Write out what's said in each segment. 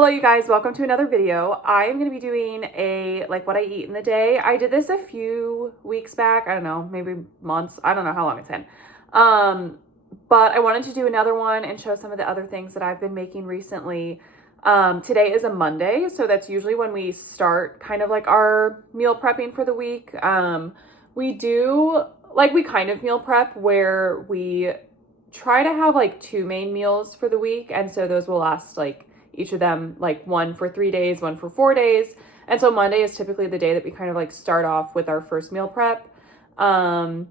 Hello you guys, welcome to another video. I'm going to be doing a what I eat in the day. I did this a few weeks back, I don't know, maybe months, I don't know how long it's been. But I wanted to do another one and show some of the other things that I've been making recently. Today is a Monday, so that's usually when we start kind of like our meal prepping for the week. We do, we kind of meal prep where we try to have like 2 main meals for the week, and so those will last each of them, one for 3 days, one for 4 days. And so Monday is typically the day that we kind of start off with our first meal prep. I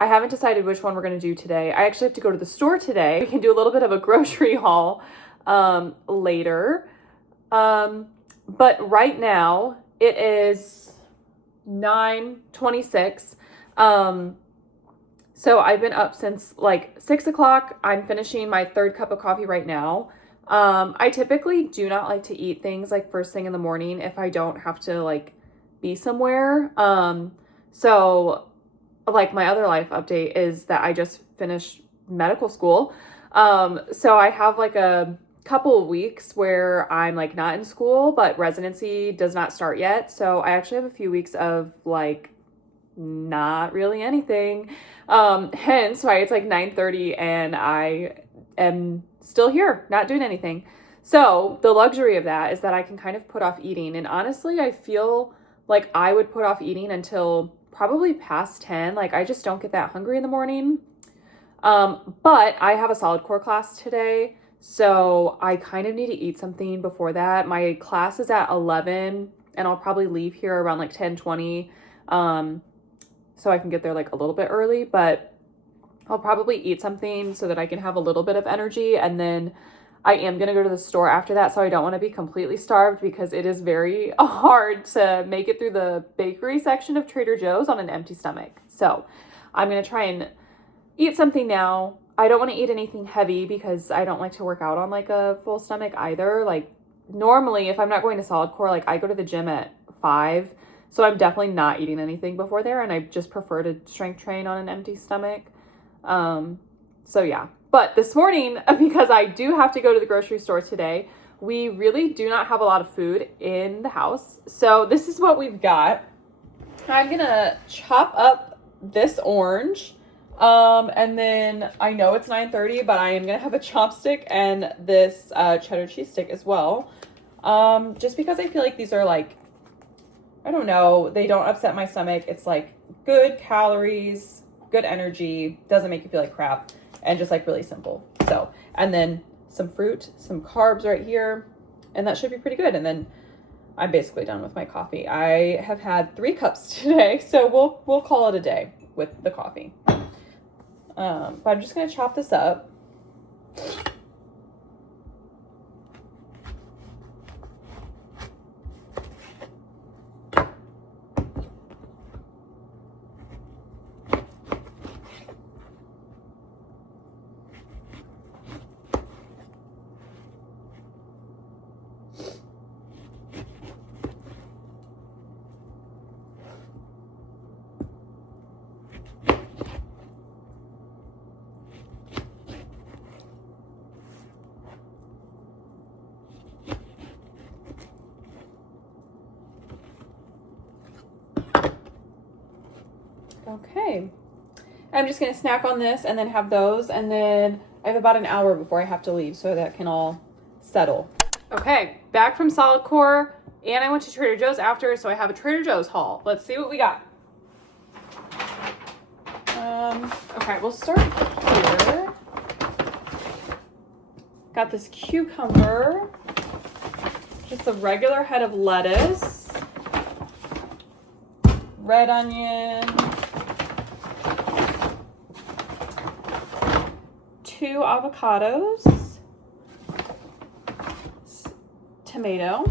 haven't decided which one we're going to do today. I actually have to go to the store today. We can do a little bit of a grocery haul later. But right now it is 9:26. So I've been up since 6 o'clock. I'm finishing my 3rd cup of coffee right now. I typically do not like to eat things first thing in the morning if I don't have to be somewhere. So my other life update is that I just finished medical school. So I have a couple of weeks where I'm not in school, but residency does not start yet. So I actually have a few weeks of not really anything. Hence why it's 9:30 and I am still here, not doing anything. So the luxury of that is that I can kind of put off eating. And honestly, I feel like I would put off eating until probably past 10. I just don't get that hungry in the morning. But I have a solid core class today, so I kind of need to eat something before that. My class is at 11 and I'll probably leave here around 10:20. So I can get there a little bit early, but I'll probably eat something so that I can have a little bit of energy, and then I am going to go to the store after that, so I don't want to be completely starved because it is very hard to make it through the bakery section of Trader Joe's on an empty stomach. So I'm going to try and eat something now. I don't want to eat anything heavy because I don't like to work out on a full stomach either. Normally, if I'm not going to solid core, I go to the gym at 5, so I'm definitely not eating anything before there, and I just prefer to strength train on an empty stomach. So yeah, but this morning, because I do have to go to the grocery store today, we really do not have a lot of food in the house. So this is what we've got. I'm gonna chop up this orange. And then I know it's 9:30, but I am gonna have a chopstick and this cheddar cheese stick as well. Just because I feel like these are I don't know, they don't upset my stomach. It's good calories, good energy, doesn't make you feel like crap, and just really simple. So, and then some fruit, some carbs right here, and that should be pretty good. And then I'm basically done with my coffee. I have had 3 cups today, so we'll call it a day with the coffee. But I'm just gonna chop this up. Okay, I'm just gonna snack on this and then have those, and then I have about an hour before I have to leave, so that can all settle. Okay, back from solid core, and I went to Trader Joe's after, so I have a Trader Joe's haul. Let's see what we got. Okay, we'll start here. Got this cucumber, just a regular head of lettuce, red onion, 2 avocados, tomato,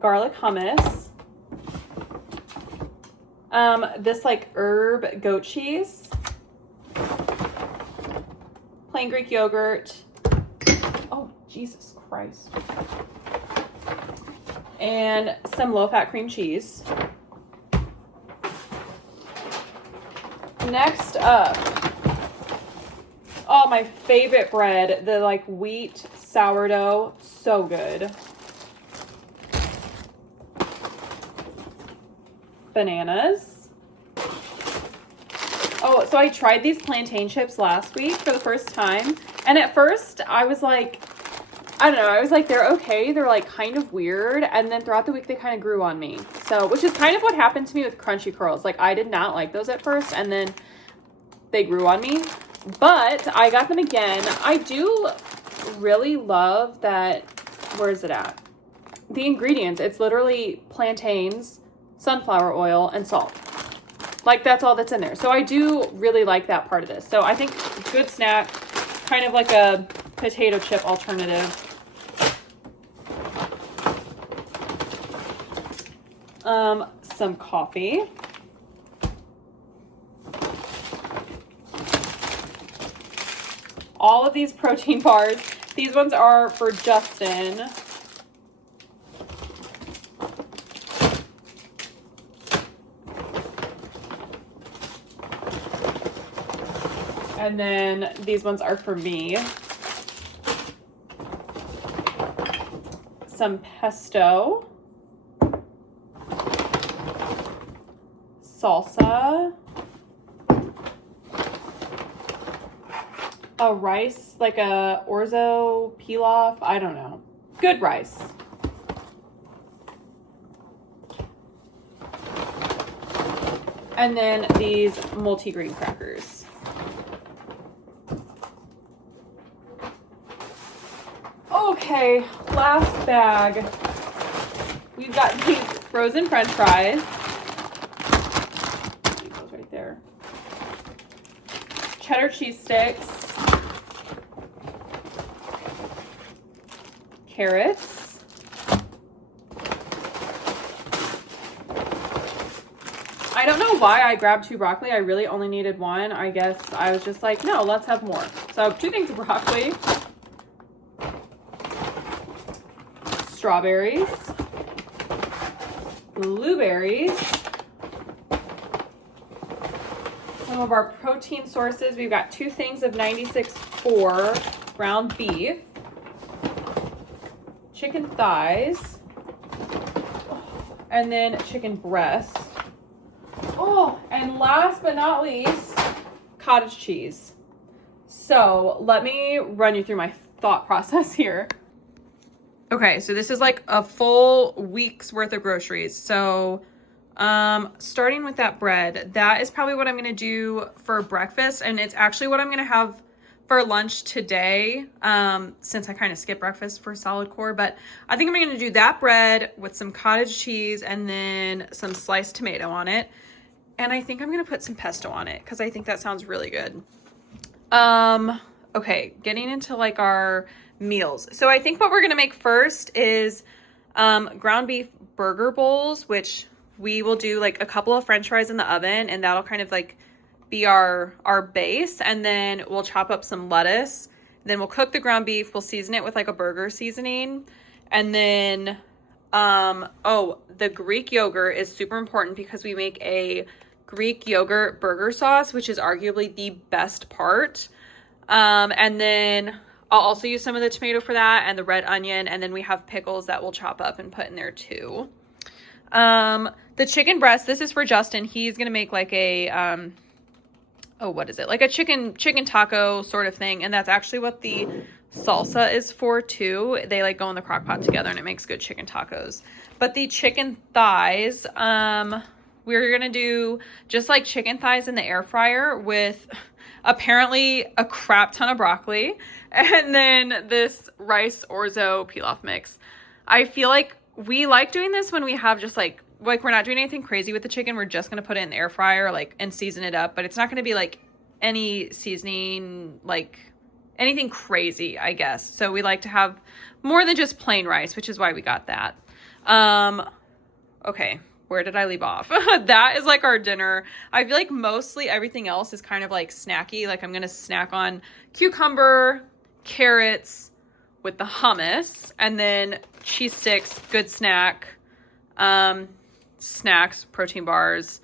garlic hummus, this herb goat cheese, plain Greek yogurt, oh Jesus Christ, and some low-fat cream cheese. Next up, Oh, my favorite bread, the like wheat sourdough, so good. Bananas. Oh, so I tried these plantain chips last week for the first time, and at first I was like, I don't know, I was like, they're okay, they're like kind of weird, and then throughout the week they kind of grew on me. So, which is kind of what happened to me with Crunchy Curls. Like, I did not like those at first, and then they grew on me. But I got them again. I do really love that. Where is it at? The ingredients. It's literally plantains, sunflower oil, and salt. Like, that's all that's in there. So I do really like that part of this. So I think good snack, kind of like a potato chip alternative. Some coffee. All of these protein bars. These ones are for Justin. And then these ones are for me. Some pesto. Salsa. A rice, like a orzo pilaf. I don't know. Good rice. And then these multigrain crackers. Okay, last bag. We've got these frozen French fries. Leave those right there. Cheddar cheese sticks. Carrots. I don't know why I grabbed 2 broccoli. I really only needed 1. I guess I was just like, no, let's have more. So 2 things of broccoli. Strawberries. Blueberries. Some of our protein sources. We've got 2 things of 96.4 ground beef. Chicken thighs. And then chicken breasts. Oh, and last but not least, cottage cheese. So let me run you through my thought process here. Okay, so this is like a full week's worth of groceries. So starting with that bread, that is probably what I'm gonna do for breakfast, and it's actually what I'm gonna have for lunch today, since I kind of skipped breakfast for solid core. But I think I'm gonna do that bread with some cottage cheese and then some sliced tomato on it. And I think I'm gonna put some pesto on it because I think that sounds really good. Okay, getting into like our meals. So I think what we're gonna make first is ground beef burger bowls, which we will do like a couple of French fries in the oven, and that'll kind of like be our base. And then we'll chop up some lettuce. Then we'll cook the ground beef. We'll season it with like a burger seasoning. And then, oh, the Greek yogurt is super important because we make a Greek yogurt burger sauce, which is arguably the best part. And then I'll also use some of the tomato for that and the red onion. And then we have pickles that we'll chop up and put in there too. The chicken breast, this is for Justin. He's going to make like a, oh, what is it? Like a chicken taco sort of thing. And that's actually what the salsa is for too. They like go in the crock pot together and it makes good chicken tacos. But the chicken thighs, we're going to do just like chicken thighs in the air fryer with apparently a crap ton of broccoli and then this rice orzo pilaf mix. I feel like we like doing this when we have just like we're not doing anything crazy with the chicken. We're just going to put it in the air fryer like and season it up, but it's not going to be like any seasoning, like anything crazy, I guess. So we like to have more than just plain rice, which is why we got that. Okay. Where did I leave off? That is like our dinner. I feel like mostly everything else is kind of like snacky. Like I'm going to snack on cucumber, carrots with the hummus, and then cheese sticks, good snack. Snacks, protein bars.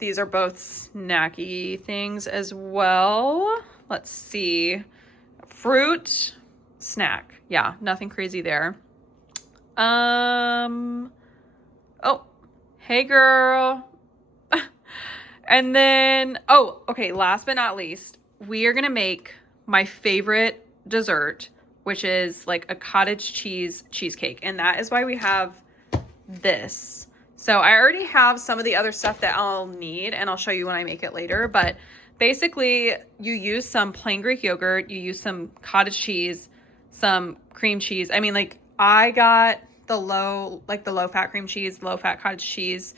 These are both snacky things as well. Let's see. Fruit snack. Yeah, nothing crazy there. Oh, hey girl. And then, oh, okay, last but not least, we are gonna make my favorite dessert, which is like a cottage cheese cheesecake. And that is why we have this. So I already have some of the other stuff that I'll need, and I'll show you when I make it later. But basically, you use some plain Greek yogurt, you use some cottage cheese, some cream cheese. I mean, like, I got the low fat cream cheese, low fat cottage cheese.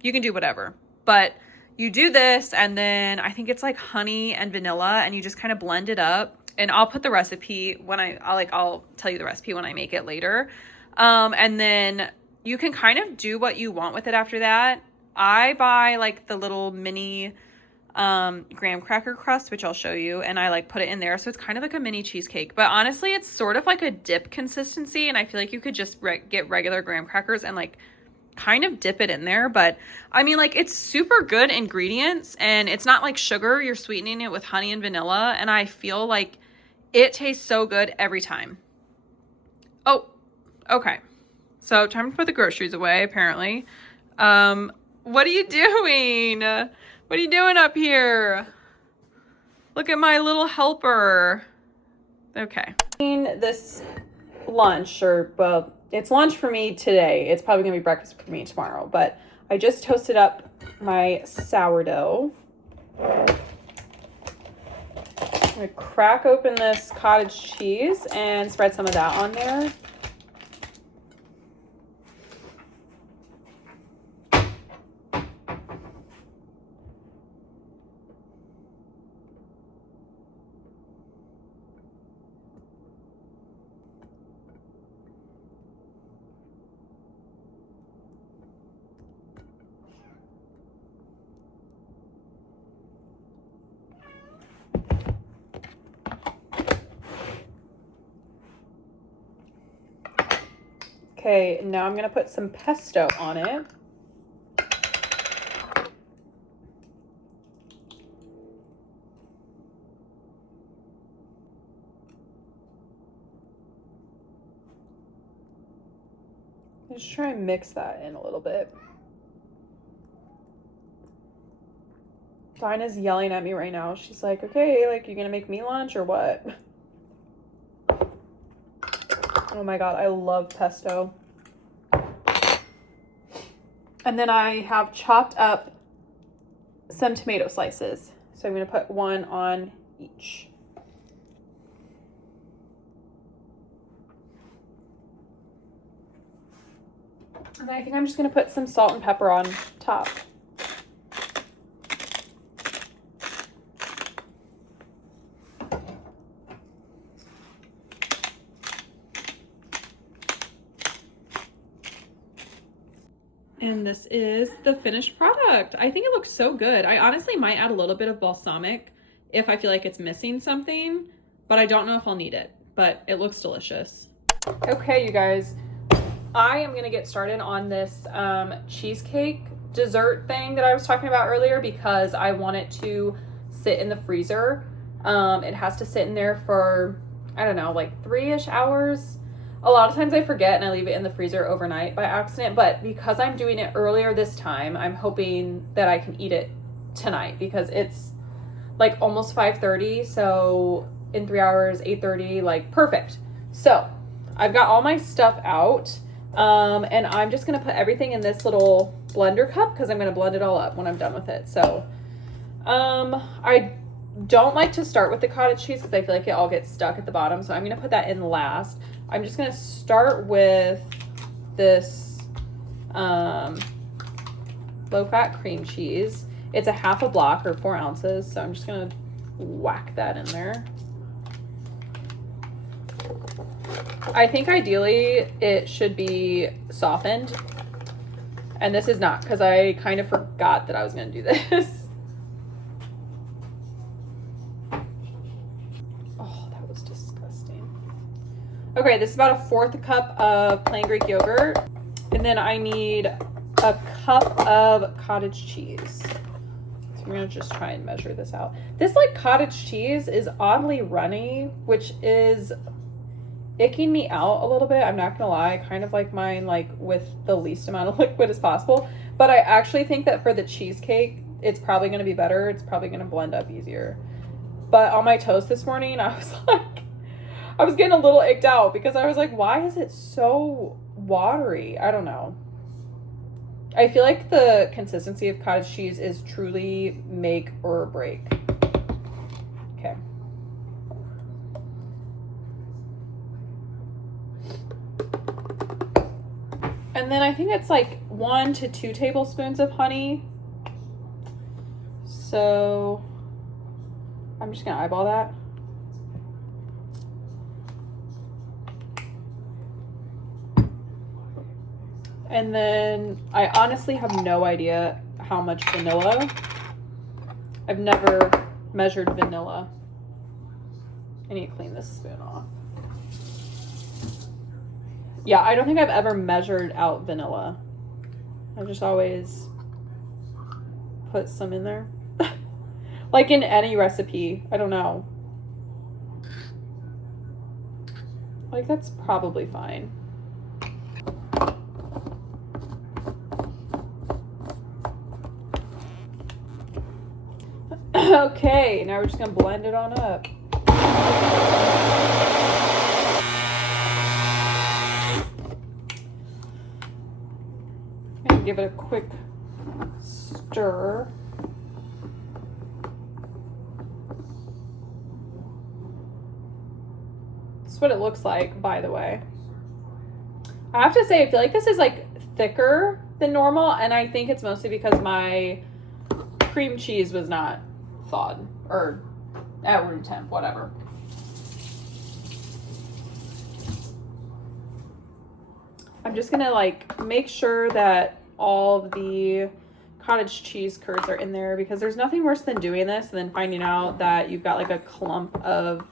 You can do whatever. But you do this, and then I think it's like honey and vanilla, and you just kind of blend it up. And I'll put the recipe when I'll tell you the recipe when I make it later. And then you can kind of do what you want with it after that. I buy like the little mini graham cracker crust, which I'll show you, and I like put it in there. So it's kind of like a mini cheesecake, but honestly, it's sort of like a dip consistency. And I feel like you could just get regular graham crackers and like kind of dip it in there. But I mean, like, it's super good ingredients, and it's not like sugar. You're sweetening it with honey and vanilla, and I feel like it tastes so good every time. Oh, okay. So time to put the groceries away, apparently. What are you doing? What are you doing up here? Look at my little helper. Okay. This lunch, or, well, it's lunch for me today. It's probably gonna be breakfast for me tomorrow, but I just toasted up my sourdough. I'm gonna crack open this cottage cheese and spread some of that on there. Okay, now I'm gonna put some pesto on it. Just try and mix that in a little bit. Dinah's yelling at me right now. She's like, okay, like, you gonna make me lunch or what? Oh my God, I love pesto. And then I have chopped up some tomato slices. So I'm gonna put one on each. And I think I'm just gonna put some salt and pepper on top. And this is the finished product. I think it looks so good. I honestly might add a little bit of balsamic if I feel like it's missing something, but I don't know if I'll need it, but it looks delicious. Okay, you guys, I am gonna get started on this cheesecake dessert thing that I was talking about earlier because I want it to sit in the freezer. It has to sit in there for, I don't know, like 3-ish hours. A lot of times I forget and I leave it in the freezer overnight by accident, but because I'm doing it earlier this time, I'm hoping that I can eat it tonight because it's like almost 5:30, so in 3 hours, 8:30, like perfect. So I've got all my stuff out, and I'm just gonna put everything in this little blender cup because I'm gonna blend it all up when I'm done with it. So I don't like to start with the cottage cheese because I feel like it all gets stuck at the bottom, so I'm gonna put that in last. I'm just gonna start with this low-fat cream cheese. It's a half a block or 4 ounces, so I'm just gonna whack that in there. I think ideally it should be softened, and this is not because I kind of forgot that I was gonna do this. Okay, this is about a 1/4 cup of plain Greek yogurt. And then I need a cup of cottage cheese. So I'm I'm gonna just try and measure this out. This like cottage cheese is oddly runny, which is icking me out a little bit. I'm not gonna lie. I kind of like mine like with the least amount of liquid as possible. But I actually think that for the cheesecake, it's probably gonna be better. It's probably gonna blend up easier. But on my toast this morning, I was like, I was getting a little icked out because I was like, why is it so watery? I don't know. I feel like the consistency of cottage cheese is truly make or break. Okay. And then I think it's like 1 to 2 tablespoons of honey. So I'm just gonna eyeball that. And then I honestly have no idea how much vanilla. I've never measured vanilla. I need to clean this spoon off. Yeah, I don't think I've ever measured out vanilla. I just always put some in there. Like in any recipe. I don't know. Like that's probably fine. Okay, now we're just gonna blend it on up. And give it a quick stir. This is what it looks like, by the way. I have to say, I feel like this is like thicker than normal, and I think it's mostly because my cream cheese was not thawed or at room temp, whatever. I'm just gonna like make sure that all of the cottage cheese curds are in there, because there's nothing worse than doing this and then finding out that you've got like a clump of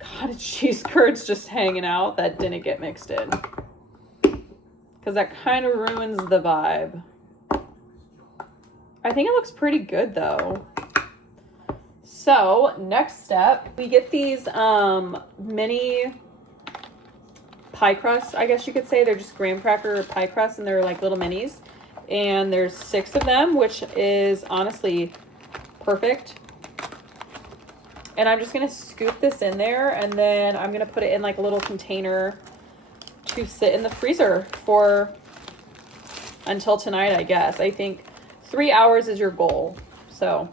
cottage cheese curds just hanging out that didn't get mixed in, because that kind of ruins the vibe. I think it looks pretty good though. So next step, we get these mini pie crust, I guess you could say. They're just graham cracker pie crust, and they're like little minis. And there's 6 of them, which is honestly perfect. And I'm just gonna scoop this in there, and then I'm gonna put it in like a little container to sit in the freezer for until tonight, I guess. I think 3 hours is your goal. So,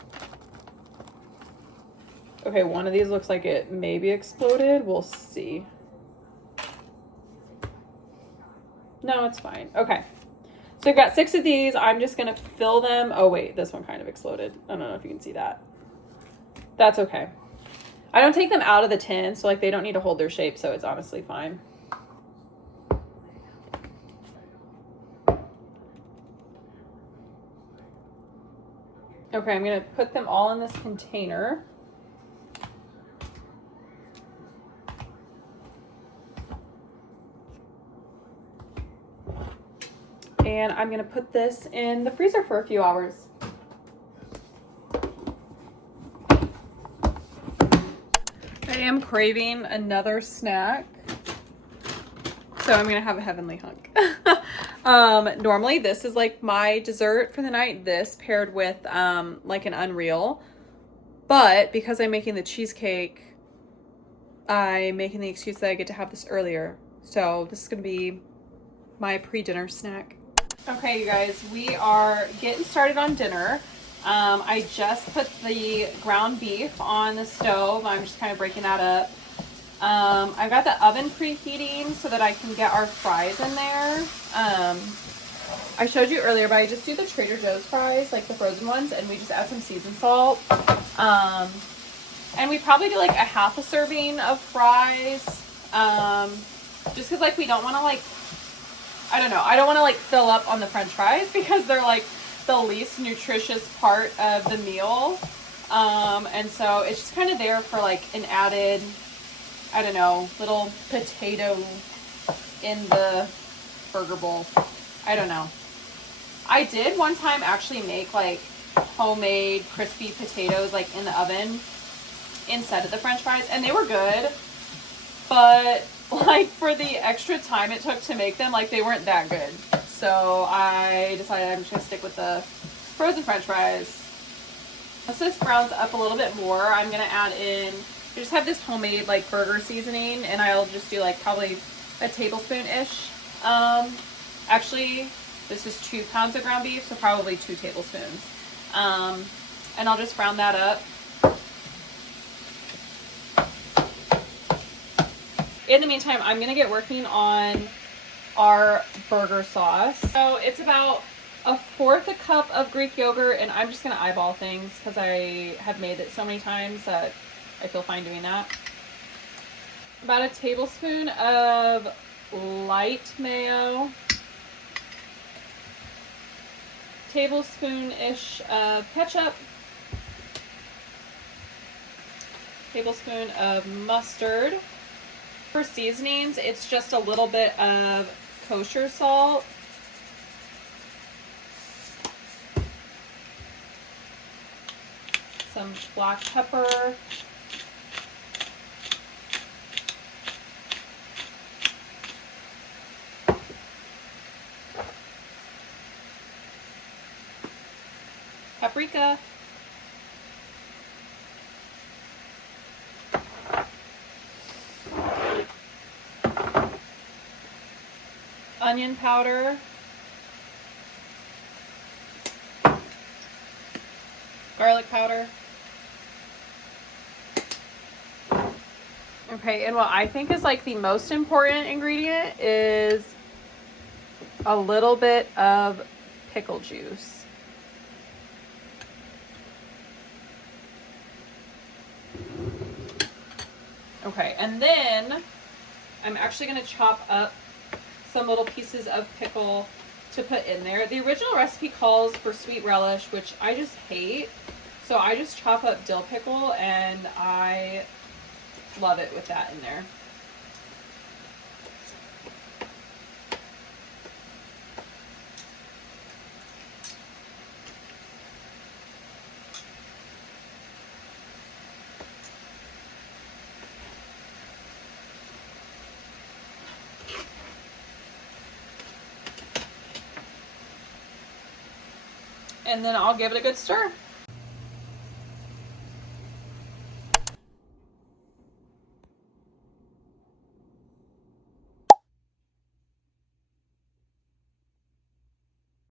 okay, one of these looks like it maybe exploded. We'll see. No, it's fine. Okay. So I've got 6 of these. I'm just going to fill them. Oh, wait, this one kind of exploded. I don't know if you can see that. That's okay. I don't take them out of the tin, so like they don't need to hold their shape, so it's honestly fine. Okay, I'm going to put them all in this container. And I'm going to put this in the freezer for a few hours. I am craving another snack, so I'm going to have a heavenly hunk. Normally this is like my dessert for the night, this paired with like an Unreal, but because I'm making the cheesecake, I'm making the excuse that I get to have this earlier. So this is going to be my pre-dinner snack. Okay, you guys, we are getting started on dinner. I just put the ground beef on the stove. I'm just kind of breaking that up. I've got the oven preheating so that I can get our fries in there. I showed you earlier, but I just do the Trader Joe's fries, like the frozen ones, and we just add some seasoned salt. And we probably do like a half a serving of fries, just because like we don't want to like, I don't know, I don't want to like fill up on the french fries because they're like the least nutritious part of the meal. And so it's just kind of there for like an added, I don't know, little potato in the burger bowl. I don't know. I did one time actually make like homemade crispy potatoes like in the oven instead of the French fries, and they were good, but like for the extra time it took to make them, like they weren't that good. So I decided I'm just gonna stick with the frozen French fries. Once this browns up a little bit more, I'm gonna add in, I just have this homemade like burger seasoning, and I'll just do like probably a tablespoon-ish. Actually, this is 2 pounds of ground beef, so probably 2 tablespoons. And I'll just brown that up. In the meantime, I'm gonna get working on our burger sauce. So it's about 1/4 cup of Greek yogurt, and I'm just gonna eyeball things because I have made it so many times that I feel fine doing that. About a tablespoon of light mayo, tablespoon-ish of ketchup, tablespoon of mustard. For seasonings, it's just a little bit of kosher salt, some black pepper, paprika, onion powder, garlic powder. Okay, and what I think is like the most important ingredient is a little bit of pickle juice. Okay, and then I'm actually going to chop up some little pieces of pickle to put in there. The original recipe calls for sweet relish, which I just hate. So I just chop up dill pickle, and I love it with that in there. And then I'll give it a good stir.